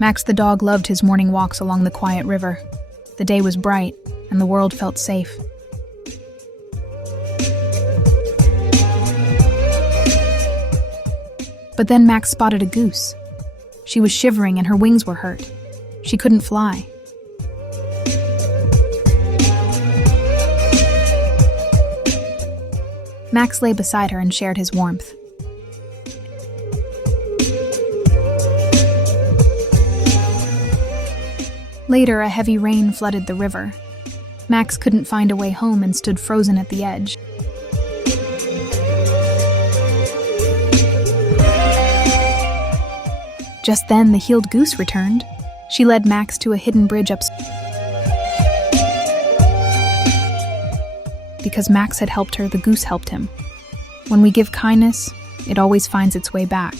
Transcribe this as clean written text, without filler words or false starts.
Max the dog loved his morning walks along the quiet river. The day was bright, and the world felt safe. But then Max spotted a goose. She was shivering and her wings were hurt. She couldn't fly. Max lay beside her and shared his warmth. Later, a heavy rain flooded the river. Max couldn't find a way home and stood frozen at the edge. Just then, the healed goose returned. She led Max to a hidden bridge upstairs. Because Max had helped her, the goose helped him. When we give kindness, it always finds its way back.